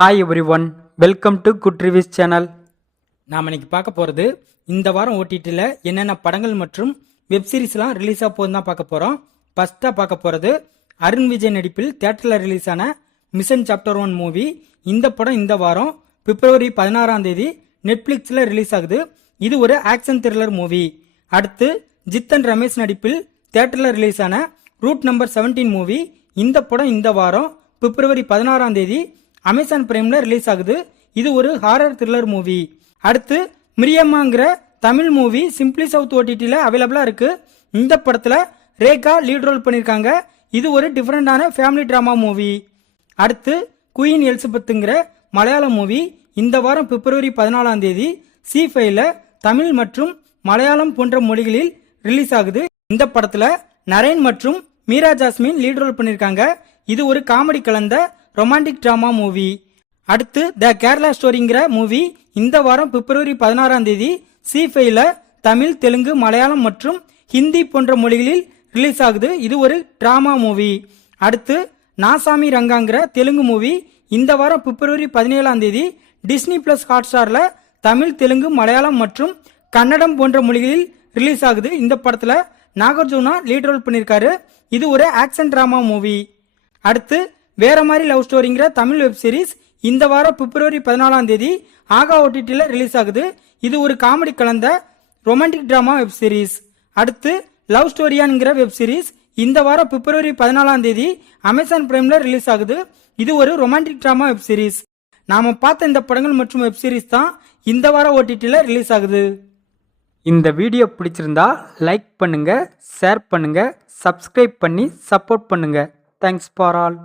Hi every one, welcome to good reviews channel. நாம் இன்னைக்கு பார்க்க போகிறது இந்த வாரம் ஓடிடியில் என்னென்ன படங்கள் மற்றும் வெப்சீரிஸ்லாம் ரிலீஸ் ஆக போகுதுன்னு தான் பார்க்க போகிறோம். ஃபஸ்ட்டாக பார்க்க போகிறது அருண் விஜய் நடிப்பில் தியேட்டரில் ரிலீஸ் ஆன மிஷன் சாப்டர் 1 மூவி. இந்த படம் இந்த வாரம் பிப்ரவரி 16 நெட்ஃப்ளிக்ஸில் ரிலீஸ் ஆகுது. இது ஒரு ஆக்ஷன் த்ரில்லர் மூவி. அடுத்து ஜித்தன் ரமேஷ் நடிப்பில் தியேட்டரில் ரிலீஸ் ஆன ரூட் நம்பர் 17 மூவி. இந்த படம் இந்த வாரம் பிப்ரவரி 16 அமேசான் பிரைம்ல ரிலீஸ் ஆகுது. இது ஒரு ஹாரர் த்ரில்லர் மூவி. அடுத்து மிரியம்மாங்கிற தமிழ் மூவி சிம்பிளி சவுத் ஓடிடியில் அவைலபிளா இருக்கு. இந்த படத்துல ரேகா லீட் ரோல் பண்ணியிருக்காங்க. இது ஒரு டிஃபரெண்டான ஃபேமிலி டிராமா மூவி. அடுத்து குயின் எலிசபெத்துங்கிற மலையாள மூவி இந்த வாரம் பிப்ரவரி 14 C5ல தமிழ் மற்றும் மலையாளம் போன்ற மொழிகளில் ரிலீஸ் ஆகுது. இந்த படத்துல நரேன் மற்றும் மீரா ஜாஸ்மின் லீட் ரோல் பண்ணியிருக்காங்க. இது ஒரு காமெடி கலந்த ரொமான்டிக் டிராமா மூவி. அடுத்து த கேரளா ஸ்டோரிங்கிற மூவி இந்த வாரம் பிப்ரவரி 16 C5ல தமிழ், தெலுங்கு, மலையாளம் மற்றும் ஹிந்தி போன்ற மொழிகளில் ரிலீஸ் ஆகுது. இது ஒரு டிராமா மூவி. அடுத்து நாசாமி ரங்காங்கிற தெலுங்கு மூவி இந்த வாரம் பிப்ரவரி 17 டிஸ்னி பிளஸ் ஹாட்ஸ்டார்ல தமிழ், தெலுங்கு, மலையாளம் மற்றும் கன்னடம் போன்ற மொழிகளில் ரிலீஸ் ஆகுது. இந்த படத்துல நாகார்ஜுனா லீட் ரோல் பண்ணியிருக்காரு. இது ஒரு ஆக்ஷன் டிராமா மூவி. அடுத்து வேற மாதிரி லவ் ஸ்டோரிங்கிற தமிழ் வெப் சீரிஸ் இந்த வாரம் பிப்ரவரி 14 ஆகா ஓடிடியில் ரிலீஸ் ஆகுது. இது ஒரு காமெடி கலந்த ரொமான்டிக் டிராமா வெப் சீரிஸ். அடுத்து லவ் ஸ்டோரியான்ங்கிற வெப் சீரிஸ் இந்த வாரம் பிப்ரவரி 14 அமேசான் பிரைம்ல ரிலீஸ் ஆகுது. இது ஒரு ரொமான்டிக் டிராமா வெப் சீரிஸ். நாம பார்த்த இந்த படங்கள் மற்றும் வெப் சீரிஸ் தான் இந்த வாரம் ஓடிடியில் ரிலீஸ் ஆகுது. இந்த வீடியோ பிடிச்சிருந்தா லைக் பண்ணுங்க, ஷேர் பண்ணுங்க, சப்ஸ்கிரைப் பண்ணி சப்போர்ட் பண்ணுங்க. Thanks for all.